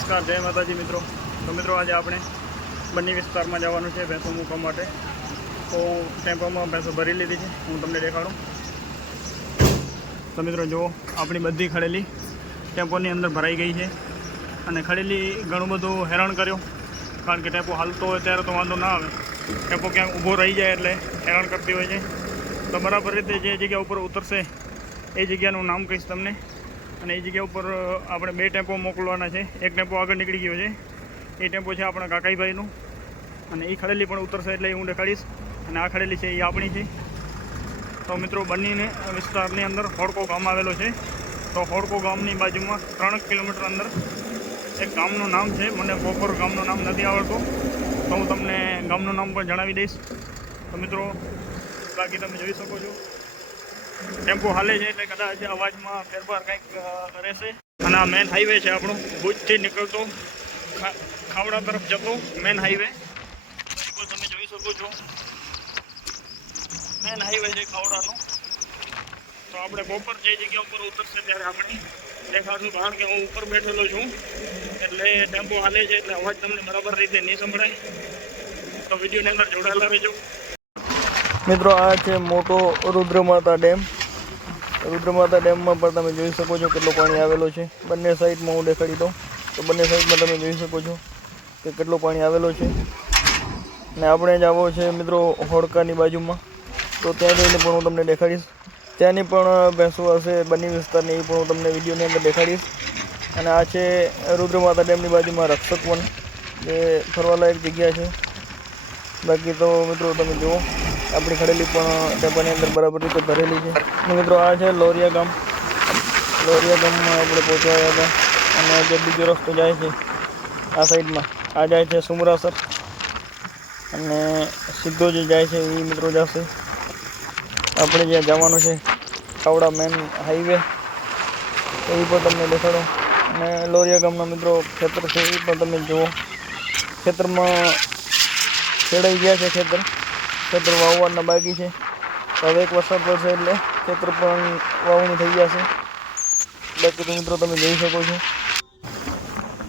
નમસ્કાર, જય માતાજી મિત્રો. તો મિત્રો આજે આપણે બંને વિસ્તારમાં જવાનું છે ભેંસો મૂકવા માટે. તો ટેમ્પોમાં ભેંસો ભરી લીધી છે, હું તમને દેખાડું. તો મિત્રો જુઓ, આપણી બધી ખડેલી ટેમ્પોની અંદર ભરાઈ ગઈ છે. અને ખડેલી ઘણું બધું હેરાન કર્યું, કારણ કે ટેમ્પો હાલતો હોય ત્યારે તો વાંધો ના આવે. ટેમ્પો ક્યાંક ઊભો રહી જાય એટલે હેરાન કરતી હોય છે. તો બરાબર રીતે જે જગ્યા ઉપર ઉતરશે, એ જગ્યાનું નામ કહીશ તમને. અને એ જગ્યા ઉપર આપણે બે ટેમ્પો મોકલવાના છે. એક ટેમ્પો આગળ નીકળી ગયો છે. એ ટેમ્પો છે આપણા કાકાઈભાઈનું. અને એ ખડેલી પણ ઉતરશે એટલે હું દેખાડીશ. અને આ ખડેલી છે એ આપણી છે. તો મિત્રો, બંનેને વિસ્તારની અંદર હોડકો ગામ આવેલો છે. તો હોડકો ગામની બાજુમાં ત્રણ કિલોમીટર અંદર એક ગામનું નામ છે. મને બોપર ગામનું નામ નથી આવડતું. તો હું તમને ગામનું નામ પણ જણાવી દઈશ. તો મિત્રો, બાકી તમે જોઈ શકો છો. ટેમ્પો હાલે છે એટલે કદાચ અવાજમાં ફેરફાર કંઈક રહેશે અને આ મેન હાઈવે છે આપણો, ભુજથી નીકળતો ખાવડા તરફ જતો મેન હાઈવે. તો તમે જોઈ શકો છો. મેન હાઈવે છે ખાવડાનો. તો આપણે બપોર જે જગ્યા ઉપર ઉતરશે ત્યારે આપણે દેખાડશું. કારણ કે હું ઉપર બેઠેલો છું, એટલે ટેમ્પો હાલે છે એટલે અવાજ તમને બરાબર રીતે નહીં સંભળાય. તો વિડીયોની અંદર જોડાયેલા રહેજો. મિત્રો, આ છે મોટો રુદ્રમાતા ડેમ. રુદ્રમાતા ડેમમાં પણ તમે જોઈ શકો છો કેટલો પાણી આવેલો છે. બંને સાઈડમાં હું દેખાડી દઉં. તો બંને સાઈડમાં તમે જોઈ શકો છો કે કેટલો પાણી આવેલો છે. ને આપણે જ આવો છે મિત્રો હોડકાની બાજુમાં. તો ત્યાં જઈને પણ હું તમને દેખાડીશ. ત્યાંની પણ ભેંસો હશે, બંને વિસ્તારની એ પણ હું તમને વિડીયોની અંદર દેખાડીશ. અને આ છે રુદ્રમાતા ડેમની બાજુમાં રક્ષક વન. જે ફરવાલાયક જગ્યા છે. બાકી તો મિત્રો તમે જુઓ. આપણી ખડેલી પણ ટેમ્પાની અંદર બરાબર રીતે ભરેલી છે. મિત્રો, આ છે લોરિયા ગામ. લોરિયા ગામમાં આપણે પહોંચ્યા હતા. અને જે બીજો રસ્તો જાય છે આ સાઈડમાં. આ જાય છે સુમરાસર. અને સીધો જે જાય છે એ મિત્રો જશે. આપણે જ્યાં જવાનું છે, ખાવડા મેન હાઈવે. એ પણ તમને દેખાડો. અને લોરિયા ગામના મિત્રો, ખેતર છે એ પણ તમે જુઓ. ખેતરમાં ખેડાઈ ગયા છે ખેતર. ખેતર વાવવાના બાકી છે. તો હવે એક વરસાદ પડશે એટલે ખેતર પણ વાવણી થઈ જશે બાકી તો મિત્રો તમે જઈ શકો છો.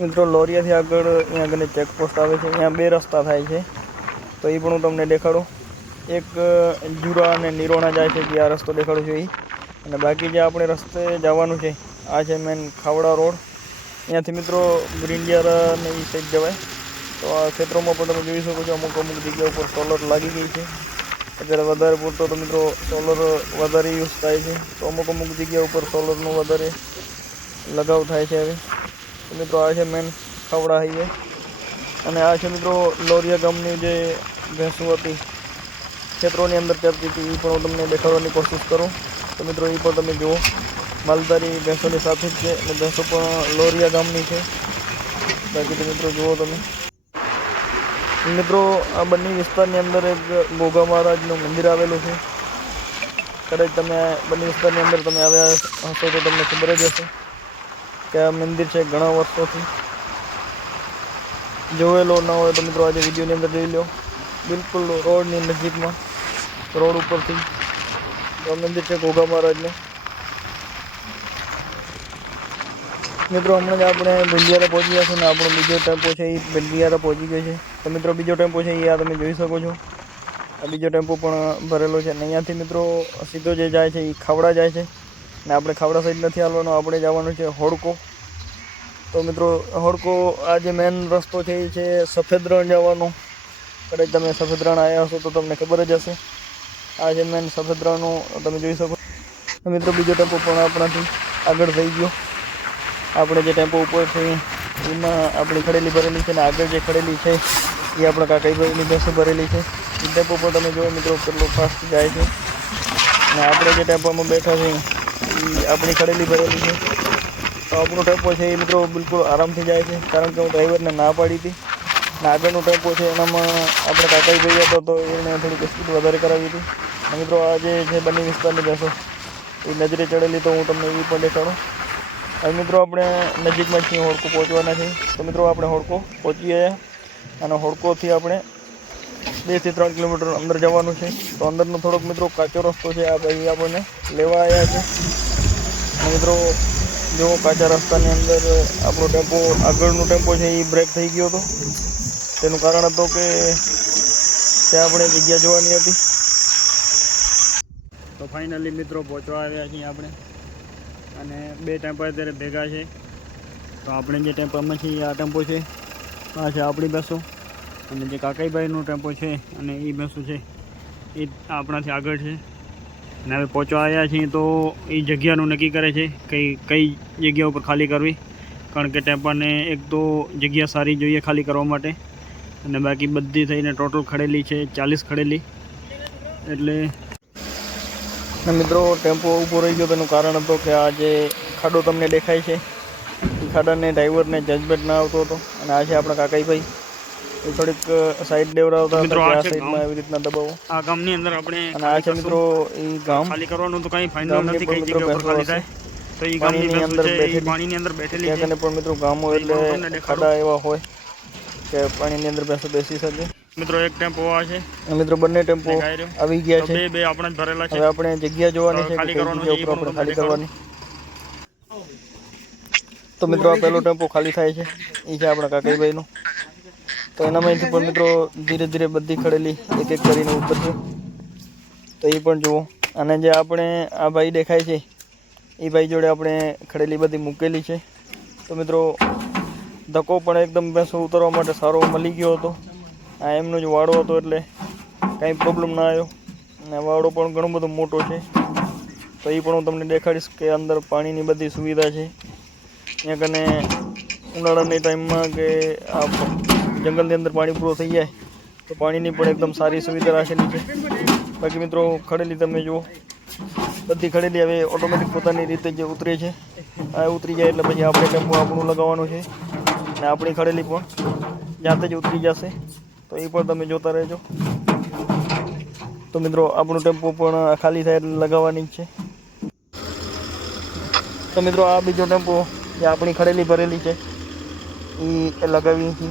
મિત્રો લોરિયાથી આગળ અહીંયા આગળ ચેકપોસ્ટ આવે છે. અહીંયા બે રસ્તા થાય છે. તો એ પણ હું તમને દેખાડું. એક જુરા અને નિરોણા જાય છે જે આ રસ્તો દેખાડું છું એ. અને બાકી જે આપણે રસ્તે જવાનું છે, આ છે મેન ખાવડા રોડ. અહીંયાથી મિત્રો ગ્રીંડિયારા ને એ સાઈડ જવાય. તો આ ક્ષેત્રોમાં પણ તમે જોઈ શકો છો અમુક અમુક જગ્યા ઉપર સોલર લાગી ગઈ છે. અત્યારે વધારે પૂરતો તો મિત્રો સોલર વધારે યુઝ થાય છે. તો અમુક અમુક જગ્યા ઉપર સોલરનું વધારે લગાવ થાય છે હવે. તો મિત્રો આ છે મેન ખાવડા હાઈવે અને આ છે મિત્રો લોરિયા ગામની જે ભેંસો હતી, ક્ષેત્રોની અંદર ચરતી હતી, એ પણ હું તમને દેખાડવાની કોશિશ કરું. તો મિત્રો એ પણ તમે જુઓ. માલધારી ભેંસોની સાથે જ છે અને ભેંસો પણ લોરિયા ગામની છે. બાકી તો મિત્રો જુઓ તમે. મિત્રો, આ બંને વિસ્તારની અંદર એક ગોગા મહારાજનું મંદિર આવેલું છે. કદાચ તમે બંને વિસ્તારની અંદર તમે આવ્યા હશો તો તમને ખબર જ હશે કે આ મંદિર છે ઘણા વર્ષોથી. જોયેલો ન હોય તો મિત્રો આજે વિડીયોની અંદર જોઈ લો. બિલકુલ રોડની નજીકમાં, રોડ ઉપરથી. આ મંદિર છે ગોગા મહારાજનું. મિત્રો, હમણાં જ આપણે ભંડિયારા પહોંચી ગયા છે ને આપણો બીજો ટેમ્પો છે, એ ભંડિયારા પહોંચી ગયો છે. તો મિત્રો બીજો ટેમ્પો છે એ આ તમે જોઈ શકો છો. આ બીજો ટેમ્પો પણ ભરેલો છે અને અહીંયાથી મિત્રો સીધો જે જાય છે એ ખાવડા જાય છે. ને આપણે ખાવડા સાઈડ નથી આવવાનો આપણે જવાનું છે હોડકો. તો મિત્રો હોડકો આ જે મેન રસ્તો છે એ છે સફેદ રણ જવાનો. કદાચ તમે સફેદ રણ આવ્યા હશો તો તમને ખબર જ હશે. આ જે મેન સફેદ રણનું તમે જોઈ શકો. મિત્રો બીજો ટેમ્પો પણ આપણાથી આગળ થઈ ગયો. આપણે જે ટેમ્પો ઉપર છે એમાં આપણી ખડેલી ભરેલી છે ને આગળ જે ખડેલી છે એ આપણા કાકાઈભાઈની ભેંસો ભરેલી છે. એ ડેપો પર તમે જોયો મિત્રો, કેટલો ફાસ્ટ જાય છે. અને આપણે જે ટેમ્પોમાં બેઠા છે એ આપણી ખડેલી ભરેલી છે. તો આપણો ટેમ્પો છે એ મિત્રો બિલકુલ આરામથી જાય છે, કારણ કે હું ડ્રાઈવરને ના પાડી હતી. અને આગળનો ટેમ્પો છે એનામાં આપણે કાકાઈભાઈ હતો તો એને થોડીક સ્પીડ વધારે કરાવી હતી. અને મિત્રો આ જે છે બંને વિસ્તારની ભેંસો, એ નજરે ચડેલી તો હું તમને એવી પણ દેખાડું. હવે મિત્રો આપણે નજીકમાં છીએ, હોડકો પહોંચવાના છે તો મિત્રો આપણે હોડકો પહોંચી ગયા. અને હોડકોથી આપણે બેથી ત્રણ કિલોમીટર અંદર જવાનું છે. તો અંદરનો થોડોક મિત્રો કાચો રસ્તો છે, આ ભાઈ આપણને લેવા આવ્યા છે. મિત્રો, જો કાચા રસ્તાની અંદર આપણો ટેમ્પો, આગળનો ટેમ્પો છે, એ બ્રેક થઈ ગયો હતો. તેનું કારણ હતું કે ત્યાં આપણે જગ્યા જોવાની હતી. તો ફાઇનલી મિત્રો પહોંચવા આવ્યા છીએ આપણે. અને બે ટેમ્પો અત્યારે ભેગા છે. તો આપણે જે ટેમ્પામાં છીએ આ ટેમ્પો છે આ છે આપણી બસો. અને જે કાકાઈભાઈનો ટેમ્પો છે અને એ બસો છે. એ આપણાથી આગળ છે. અને હવે પહોંચવા આવ્યા છીએ તો એ જગ્યાનું નક્કી કરે છે કઈ કઈ જગ્યા ઉપર ખાલી કરવી. કારણ કે ટેમ્પાને એક તો જગ્યા સારી જોઈએ ખાલી કરવા માટે. અને બાકી બધી થઈને ટોટલ ખડેલી છે, ચાલીસ ખડેલી. એટલે મિત્રો, ટેમ્પો ઊભો રહી ગયો, તેનું કારણ હતું કે આ જે ખાડો તમને દેખાય છે ખાડાને ડ્રાઈવરને જજમેન્ટ ના આવતો હતો. અને આ છે આપણા કાકાઈભાઈ. એ થોડીક સાઈડ લેવડાવતા મિત્રો, આ સાઈડમાં એવી રીતના દબાવો. આ ગામની અંદર આપણે અને આ છે મિત્રો એ ગામ. ખાલી કરવાનું તો કંઈ ફાઇનલ નથી કઈ જગ્યા પર ખાલી થાય. તો એ ગામની અંદર બેઠેલી. પાણીની અંદર બેઠેલી છે. પણ મિત્રો ગામો એટલે. ખાડા એવા હોય કે પાણીની અંદર બેસો બેસી શકે. મિત્રો એક ટેમ્પો આ છે. મિત્રો બંને ટેમ્પો આવી ગયા છે. બે બે આપણા ભરેલા છે. હવે આપણે જગ્યા જોવાની છે કે ખાલી કઈ કરવાનું જગ્યા ઉપર આપણે ખાલી કરવાની. તો મિત્રો આ પહેલો ટેમ્પો ખાલી થાય છે. એ છે આપણા કાકાઈભાઈનો. તો એનામાંથી પણ મિત્રો ધીરે ધીરે બધી ખડેલી એક એક કરીને ઉતરશે તો એ પણ જુઓ. અને જે આપણે આ ભાઈ દેખાય છે એ ભાઈ જોડે આપણે ખડેલી બધી મૂકેલી છે. તો મિત્રો, ધક્કો પણ એકદમ ભેંસો ઉતરવા માટે સારો મળી ગયો હતો. આ એમનો જ વાડો હતો એટલે કાંઈ પ્રોબ્લેમ ના આવ્યો. અને વાડો પણ ઘણો બધો મોટો છે. તો એ પણ હું તમને દેખાડીશ કે અંદર પાણીની બધી સુવિધા છે. ત્યાં કને ઉનાળાની ટાઈમમાં કે આ જંગલની અંદર પાણી પૂરું થઈ જાય, તો પાણીની પણ એકદમ સારી સુવિધા રાખેલી છે. બાકી મિત્રો, ખડેલી તમે જુઓ, બધી ખડેલી હવે ઓટોમેટિક પોતાની રીતે જે ઉતરે છે. આ ઉતરી જાય એટલે પછી આપણે ટેમ્પો આપણું લગાવવાનું છે. અને આપણી ખડેલી પણ જાતે જ ઉતરી જશે. તો એ પણ તમે જોતા રહેજો. તો મિત્રો, આપણું ટેમ્પો પણ ખાલી થાય એટલે લગાવવાની છે. તો મિત્રો, આ બીજો ટેમ્પો જે આપણી ખડેલી ભરેલી છે, એ લગાવી છે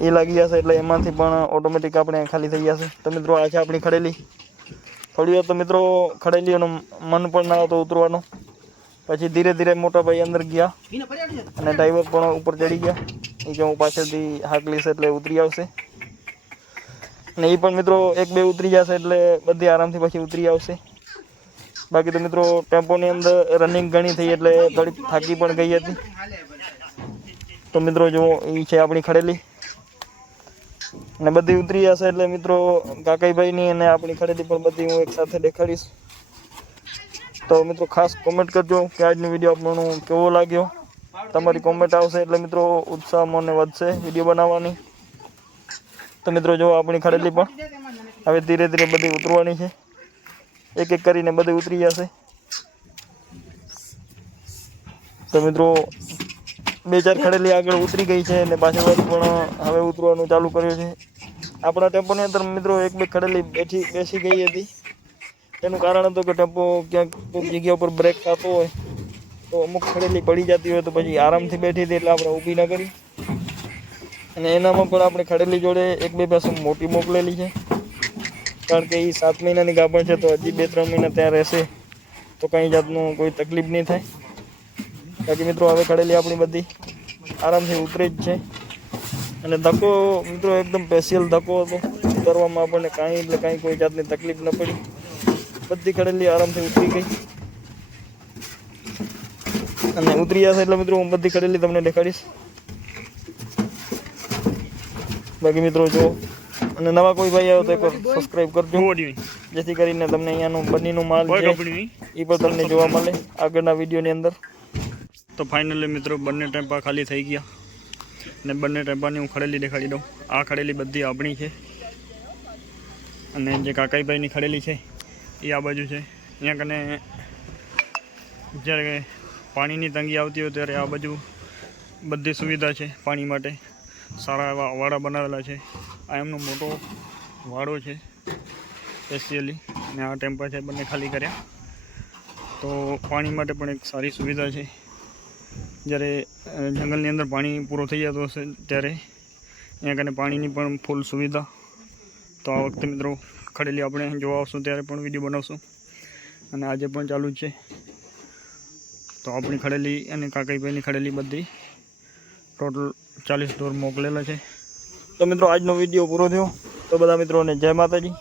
એ લાગી જશે એટલે એમાંથી પણ ઓટોમેટિક આપણે ખાલી થઈ જશે. તો મિત્રો, આ છે આપણી ખડેલી. થોડી વાર તો મિત્રો, ખડેલીઓનું મન પણ ના આવતો ઉતરવાનો. પછી ધીરે ધીરે મોટા ભાઈ અંદર ગયા. અને ડ્રાઈવર પણ ઉપર ચડી ગયા. એ કે હું પાછળથી હાકલીશ એટલે ઉતરી આવશે. અને એ પણ મિત્રો, એક બે ઉતરી જશે એટલે બધી આરામથી પછી ઉતરી આવશે. બાકી તો મિત્રો ટેમ્પોની અંદર રનિંગ ઘણી થઈ એટલે થોડીક થાકી પણ ગઈ હતી. તો મિત્રો જો એ છે આપણી ખડેલી. અને બધી ઉતરી જશે એટલે મિત્રો કાકાઈભાઈની અને આપણી ખડેલી પણ બધી હું એક સાથે દેખાડીશ. તો મિત્રો ખાસ કોમેન્ટ કરજો કે આજનો વીડિયો આપણો કેવો લાગ્યો. તમારી કોમેન્ટ આવશે એટલે મિત્રો ઉત્સાહ મને વધશે વીડિયો બનાવવાની. તો મિત્રો જો આપણી ખડેલી પણ હવે ધીરે ધીરે બધી ઉતરવાની છે. એક એક કરીને બધે ઉતરી જશે. તો મિત્રો, બે ચાર ખડેલી આગળ ઉતરી ગઈ છે અને પાછળ વાળી પણ હવે ઉતરવાનું ચાલુ કર્યું છે. આપણા ટેમ્પોની અંદર મિત્રો એક બે ખડેલી બેઠી, બેસી ગઈ હતી. તેનું કારણ હતું કે ટેમ્પો ક્યાંક કોઈક જગ્યા ઉપર બ્રેક થતો હોય તો અમુક ખડેલી પડી જતી હોય તો પછી આરામથી બેઠી હતી એટલે આપણે ઊભી ના કરી. અને એનામાં પણ આપણે ખડેલી જોડે એક બે પેસો મોટી મોકલેલી છે. કારણ કે એ સાત મહિનાની ગાભણ છે, તો હજી બે ત્રણ મહિના ત્યાં રહેશે, તો કંઈ જાતનું કોઈ તકલીફ નહીં થાય. બાકી મિત્રો, હવે ખડેલી આપણી બધી આરામથી ઉતરે જ છે. અને ધક્કો, મિત્રો, એકદમ સ્પેશિયલ ધક્કો હતો. ઉતરવામાં આપણને કાંઈ, એટલે કાંઈ કોઈ જાતની તકલીફ ન પડી. બધી ખડેલી આરામથી ઉતરી ગઈ. અને ઉતરી જશે એટલે મિત્રો, હું બધી ખડેલી તમને દેખાડીશ. બાકી મિત્રો જો અને નવા કોઈ ભાઈ આવ્યો તો એકવાર સબસ્ક્રાઈબ કરજો. જેથી કરીને તમને અહીંયાનું બનીનું માલ છે એ પણ તમને જોવા મળે આગળના વિડીયોની અંદર. તો ફાઇનલી મિત્રો બંને ટેમ્પા ખાલી થઈ ગયા. અને બંને ટેમ્પાની હું ખડેલી દેખાડી દઉં. આ ખડેલી બધી આપણી છે. અને જે કાકાઈભાઈની ખડેલી છે એ આ બાજુ છે. અહીંયા કને જ્યારે પાણીની તંગી આવતી હોય ત્યારે આ બાજુ બધી સુવિધા છે પાણી માટે. સારા એવા વાડા બનાવેલા છે. આ એમનો મોટો વાડો છે સ્પેશિયલી અને આ ટેમ્પા છે બંને ખાલી કર્યા. તો પાણી માટે પણ એક સારી સુવિધા છે. જ્યારે જંગલની અંદર પાણી પૂરો થઈ જતો હશે ત્યારે અહીંયા કને પાણીની પણ ફૂલ સુવિધા. તો આ વખતે મિત્રો ખડેલી આપણે જોવા આવશું, ત્યારે પણ વીડિયો બનાવશું. અને આજે પણ ચાલુ છે. તો આપણી ખડેલી અને કાકાઈભાઈની ખડેલી બધી ટોટલ ચાલીસ ઢોર મોકલેલા છે. તો મિત્રો આજનો વીડિયો પૂરો થયો. તો બધા મિત્રોને જય માતાજી.